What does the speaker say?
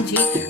माझी